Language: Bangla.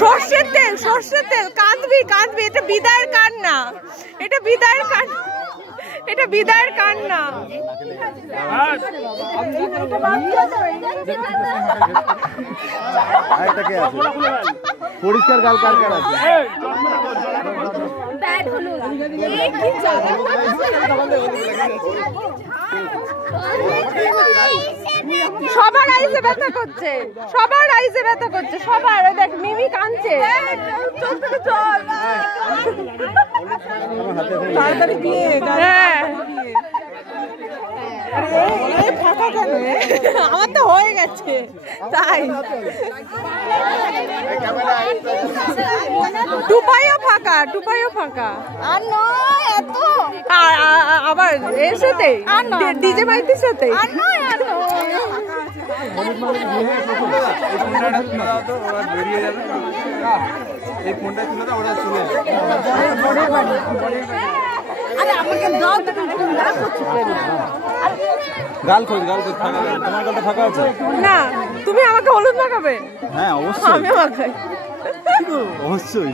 সর্ষের তেল কাঁদবি এটা বিদায়ের কান্না, এটা বিদায়ের কান্না, এটা বিদায়ের কান্না। পরিষ্কার গাল কার কার আছে? সবার আইসে ব্যথা করছে, সবার আইসে ব্যথা করছে, সবার। দেখ মিমি কাঁদছে। তাড়াতাড়ি বিয়ে। হ্যাঁ ফাঁকা কেন? আমার তো হয়ে গেছে তাই। টুপাইও ফাঁকা আর নয় এত। আবার এর সাথে ডিজে মাইতির সাথে গাল খোঁজ তোমার গালটা ফাঁকা আছে না? তুমি আমাকে হলুদ মাখাবে? হ্যাঁ অবশ্যই, আমিও মাখাই অবশ্যই।